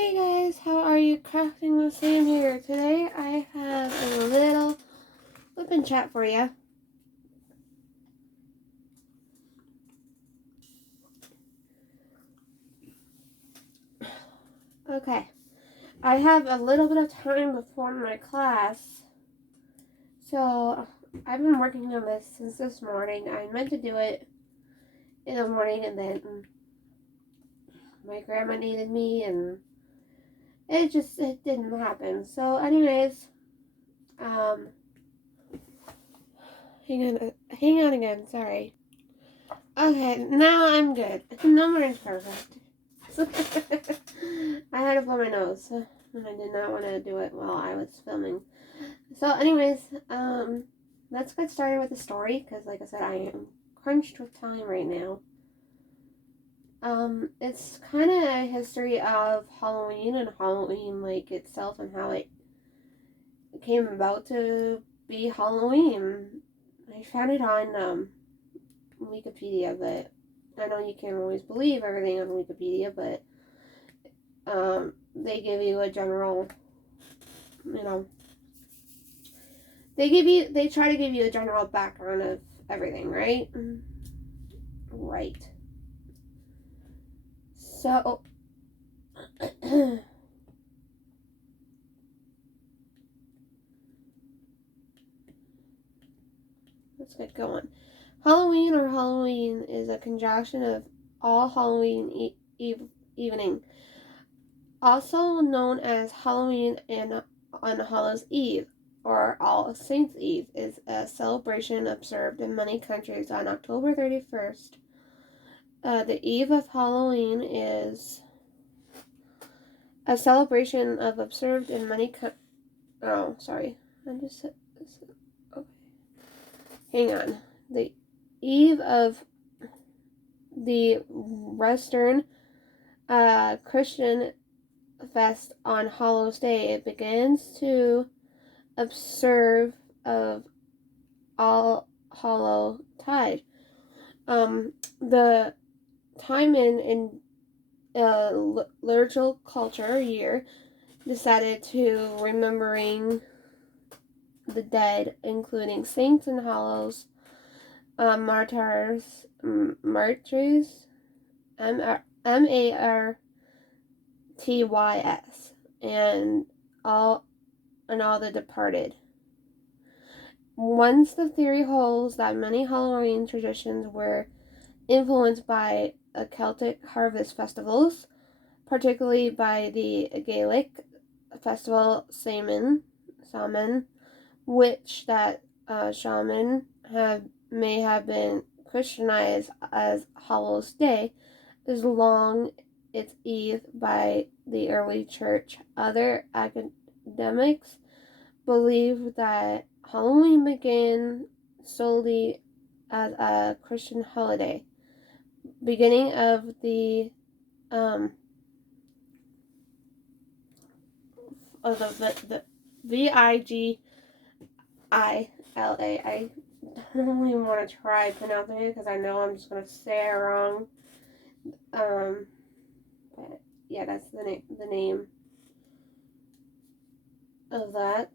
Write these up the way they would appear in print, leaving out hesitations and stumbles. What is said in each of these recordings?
Hey guys, how are you? Crafting with Sam here. Today I have a little flippin' chat for you. Okay, I have a little bit of time before my class, so I've been working on this since this morning. I meant to do it in the morning, and then my grandma needed me, and it didn't happen. So, anyways, um, hang on again. Sorry. Okay, now I'm good. No more imperfect. I had to blow my nose, and I did not want to do it while I was filming. So, anyways, let's get started with the story because, like I said, I am crunched with time right now. It's kind of a history of Halloween and Halloween, like itself, and how it came about to be Halloween. I found it on Wikipedia, but I know you can't always believe everything on Wikipedia, but they give you a general, you know, they try to give you a general background of everything, right? Right. So, let's get going. Halloween or Halloween is a conjunction of All Halloween evening, also known as Halloween and on Hallows Eve, or All Saints Eve, is a celebration observed in many countries on October 31st. The eve of Halloween is a celebration of observed in many oh, sorry. I just said this. Okay. Hang on. The eve of the Western Christian fest on Hallows Day, it begins to observe of All Hallow Tide. The time in liturgical culture year decided to remembering the dead, including saints and hallows, martyrs, Martys, and all the departed. Once the theory holds that many Halloween traditions were influenced by Celtic harvest festivals, particularly by the Gaelic festival Samhain, which that shaman may have been Christianized as Hallows Day, is long its eve by the early church. Other academics believe that Halloween began solely as a Christian holiday, beginning of the VIGILA. I don't even want to try pronouncing it because I know I'm just gonna say it wrong. But yeah, that's the name of that.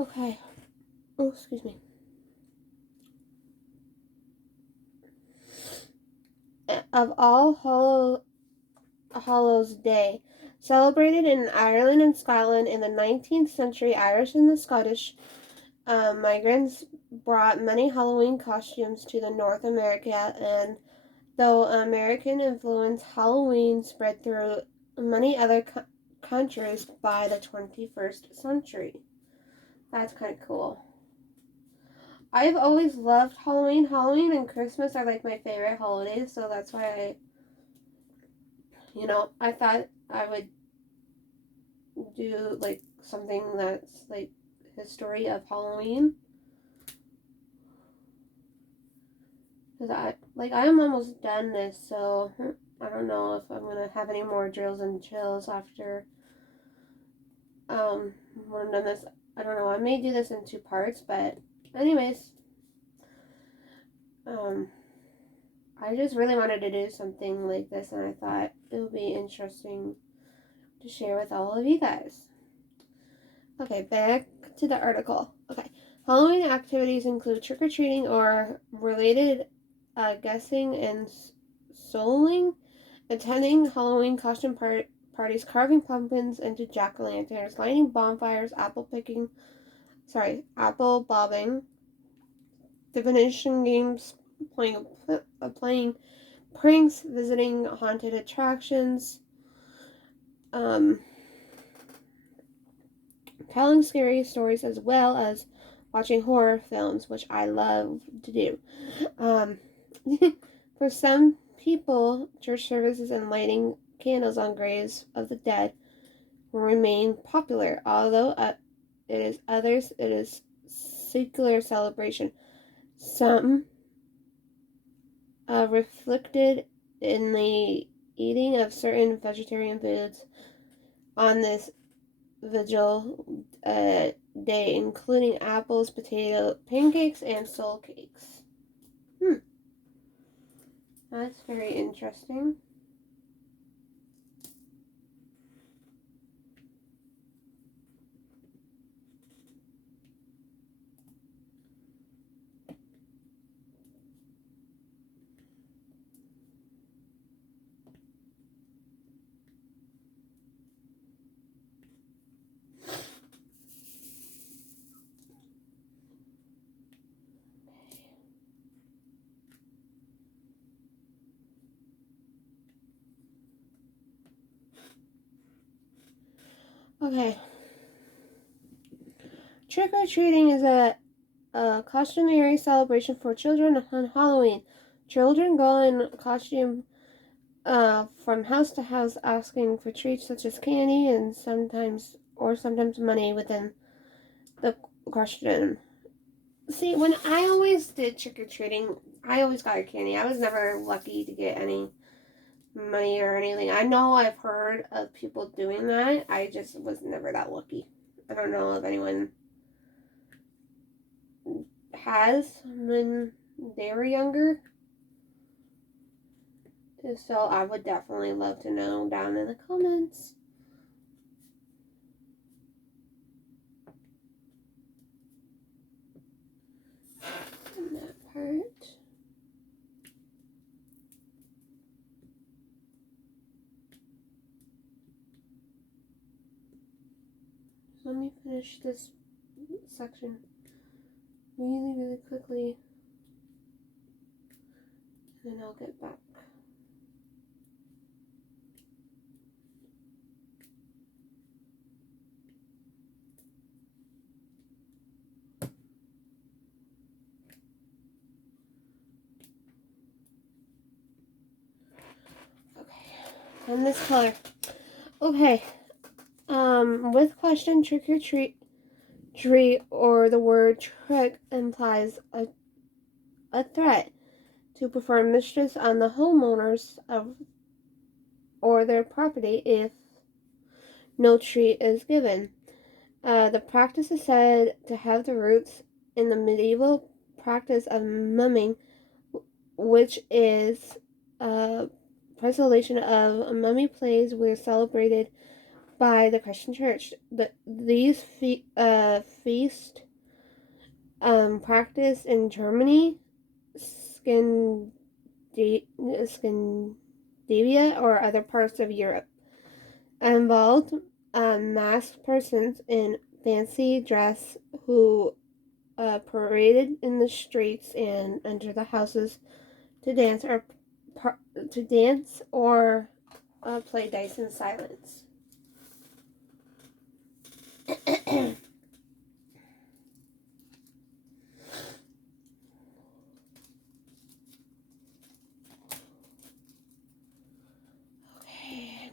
Okay. Oh, excuse me. Of All Hallows Day, celebrated in Ireland and Scotland in the 19th century, Irish and the Scottish migrants brought many Halloween costumes to the North America, and though American influence, Halloween spread through many other countries by the 21st century. That's kind of cool. I've always loved Halloween. Halloween and Christmas are like my favorite holidays, so that's why I thought I would do like something that's like history of Halloween. Because I'm almost done this, so I don't know if I'm gonna have any more drills and chills after when I'm done this. I don't know. I may do this in two parts, but anyways, I just really wanted to do something like this, and I thought it would be interesting to share with all of you guys. Okay, back to the article. Okay, Halloween activities include trick-or-treating or related guessing and souling, attending Halloween costume parties, carving pumpkins into jack-o'-lanterns, lighting bonfires, apple bobbing, divination games, playing pranks, visiting haunted attractions, telling scary stories, as well as watching horror films, which I love to do. For some people, church services and lighting candles on graves of the dead will remain popular, although it is secular celebration. Some reflected in the eating of certain vegetarian foods on this vigil day, including apples, potato pancakes, and soul cakes. That's very interesting. Okay. Trick-or-treating is a customary celebration for children on Halloween. Children go in costume from house to house asking for treats such as candy and sometimes money within the question. See, when I always did trick-or-treating, I always got a candy. I was never lucky to get any money or anything. I know I've heard of people doing that. I just was never that lucky. I don't know if anyone has when they were younger. If so, I would definitely love to know down in the comments. And that part. Let me finish this section really quickly, and then I'll get back. Okay, and this color. Okay, with question trick or treat, or the word trick implies a threat to perform mischief on the homeowners of or their property if no treat is given. The practice is said to have the roots in the medieval practice of mumming, which is preservation of mummy plays were celebrated by the Christian Church. These feast practice in Germany, Scandinavia, or other parts of Europe involved masked persons in fancy dress who paraded in the streets and entered the houses to dance or play dice in silence. Okay,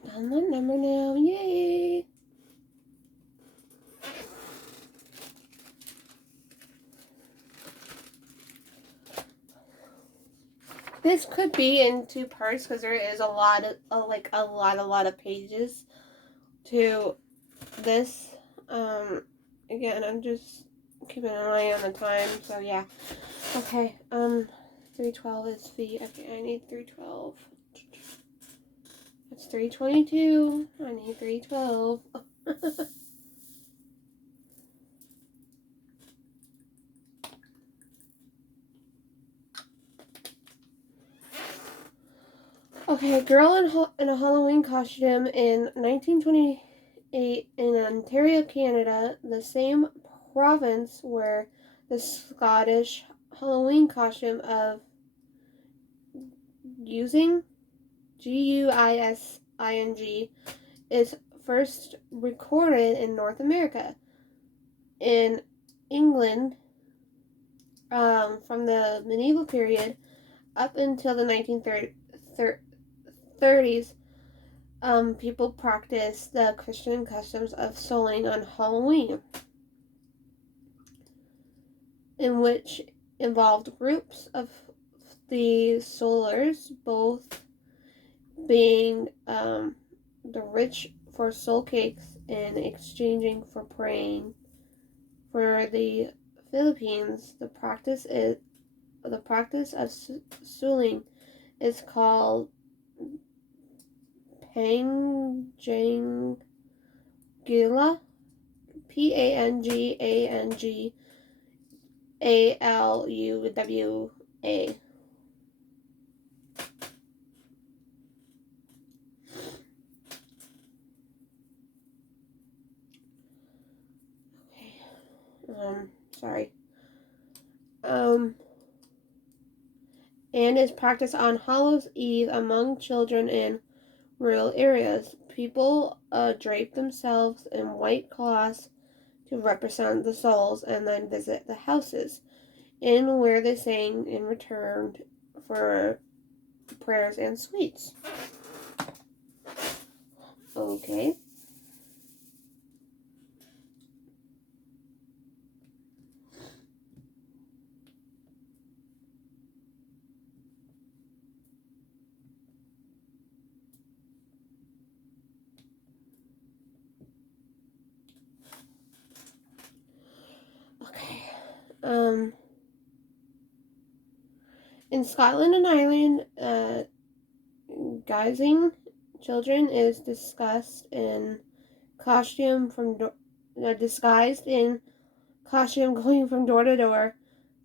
done my number now. Yay! This could be in two parts because there is a lot of pages to this. Again, I'm just keeping an eye on the time, so yeah. Okay, 312 is feet. Okay, I need 312. That's 322. I need 312. Okay, girl in a Halloween costume in 1928 in Ontario, Canada, the same province where the Scottish Halloween costume of Guising, Guising, is first recorded in North America. In England, from the medieval period up until the 1930s, people practiced the Christian customs of sewing on Halloween, in which involved groups of the sewers, both being the rich for soul cakes and exchanging for praying. For the Philippines, the practice of sewing is called Panganggala, Pangangaluwa. Sorry. And is practiced on Hallows Eve among children in rural areas. People drape themselves in white cloths to represent the souls and then visit the houses in where they sing in return for prayers and sweets. Okay. In Scotland and Ireland, guising children is discussed in costume disguised in costume going from door to door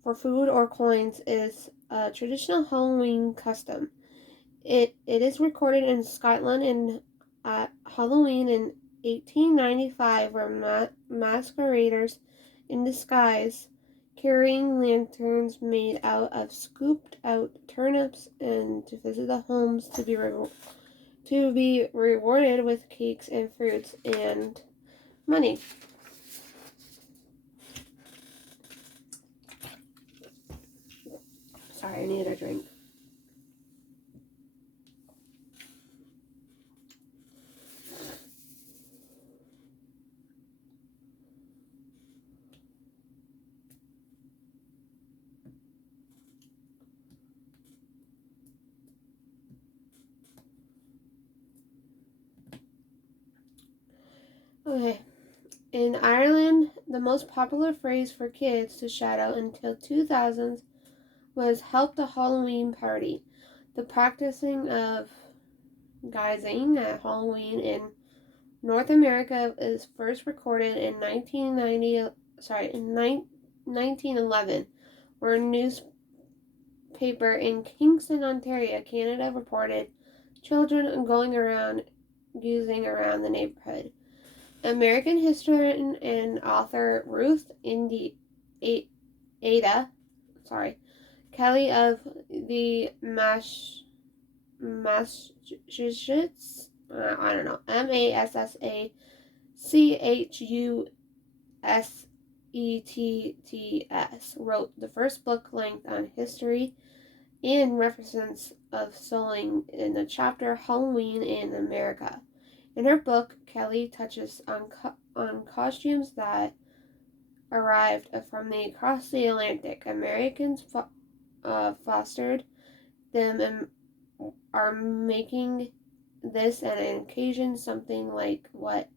for food or coins is a traditional Halloween custom. It is recorded in Scotland in Halloween in 1895, where masqueraders in disguise carrying lanterns made out of scooped out turnips and to visit the homes to be rewarded with cakes and fruits and money. Sorry, I need a drink. Okay. In Ireland, the most popular phrase for kids to shout out until 2000s was "help the Halloween party." The practicing of guising at Halloween in North America is first recorded in 1911, where a newspaper in Kingston, Ontario, Canada reported children going around guising around the neighborhood. American historian and author Ruth Ada Kelly of the Massachusetts, Massachusetts wrote the first book length on history and references of sewing in the chapter Halloween in America. In her book, Kelly touches on costumes that arrived from across the Atlantic. Americans fostered them and are making this an occasion something like what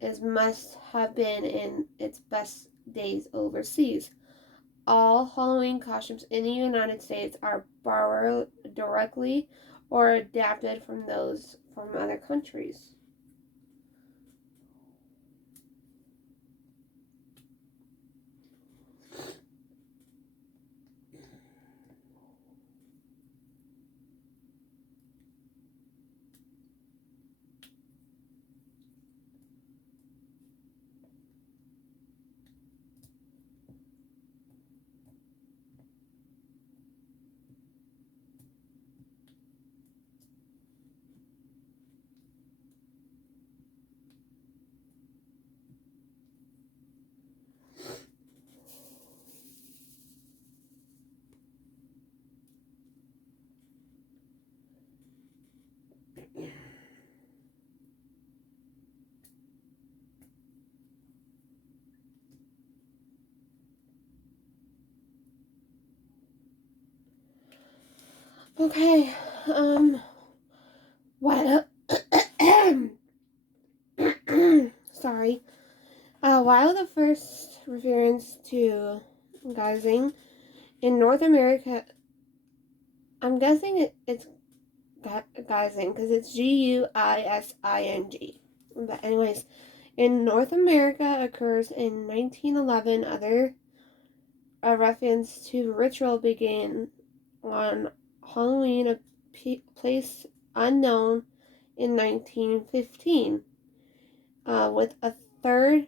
is must have been in its best days overseas. all Halloween costumes in the United States are borrowed directly or adapted from those from other countries. Okay, while sorry, while the first reference to guising in North America, I'm guessing it's guising because it's Guising. But anyways, in North America occurs in 1911. Other reference to ritual began on Halloween, a place unknown, in 1915, with a third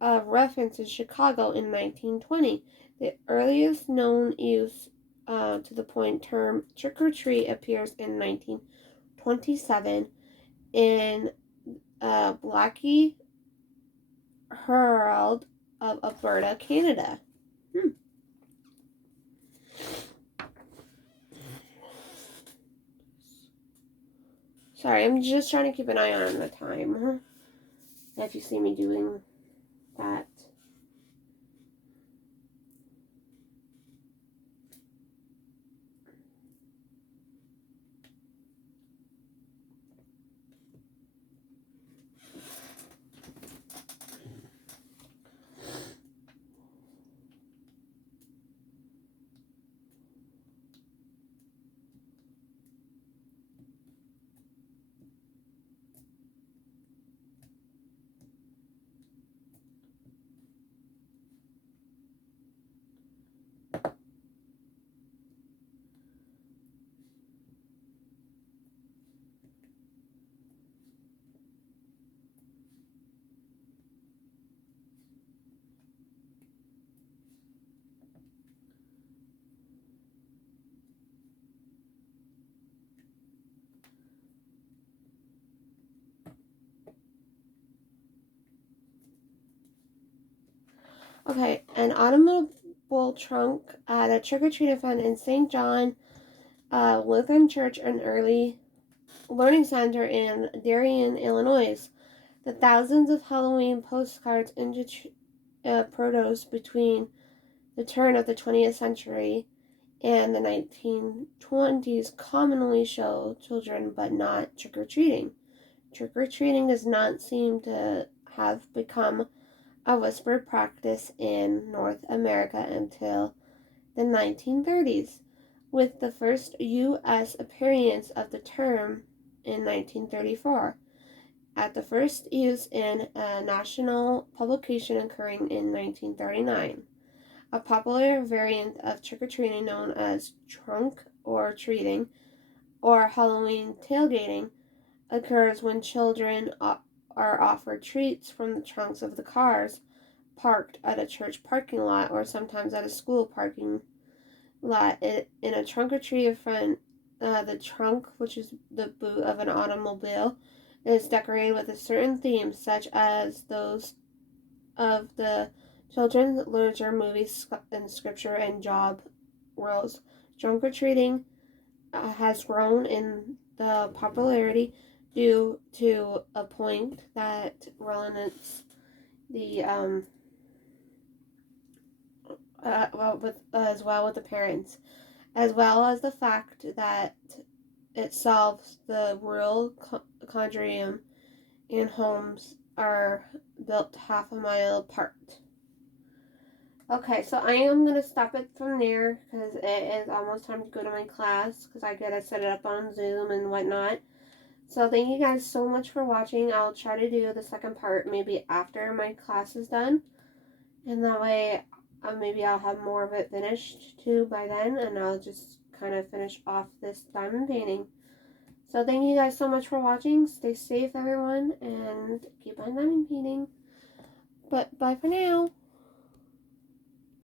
reference in Chicago in 1920. The earliest known use to the point term trick or treat appears in 1927 in Blackie Herald of Alberta, Canada. Sorry, I'm just trying to keep an eye on the time. If you see me doing that. Okay, an automobile trunk at a trick-or-treat event in St. John Lutheran Church, an early learning center in Darien, Illinois. The thousands of Halloween postcards produced between the turn of the 20th century and the 1920s commonly show children but not trick-or-treating. Trick-or-treating does not seem to have become a whispered practice in North America until the 1930s, with the first U.S. appearance of the term in 1934, at the first use in a national publication occurring in 1939. A popular variant of trick-or-treating known as trunk or treating or Halloween tailgating occurs when children are offered treats from the trunks of the cars parked at a church parking lot or sometimes at a school parking lot. In a trunk or treat event, the trunk, which is the boot of an automobile, is decorated with a certain theme, such as those of the children's literature, movies, and scripture and job roles. Trunk or treating has grown in the popularity due to a point that relates the as well with the parents, as well as the fact that it solves the rural conundrum and homes are built half a mile apart. Okay, so I am going to stop it from there because it is almost time to go to my class because I got to set it up on Zoom and whatnot. So thank you guys so much for watching. I'll try to do the second part maybe after my class is done. And that way maybe I'll have more of it finished too by then. And I'll just kind of finish off this diamond painting. So thank you guys so much for watching. Stay safe everyone and keep on diamond painting. But bye for now.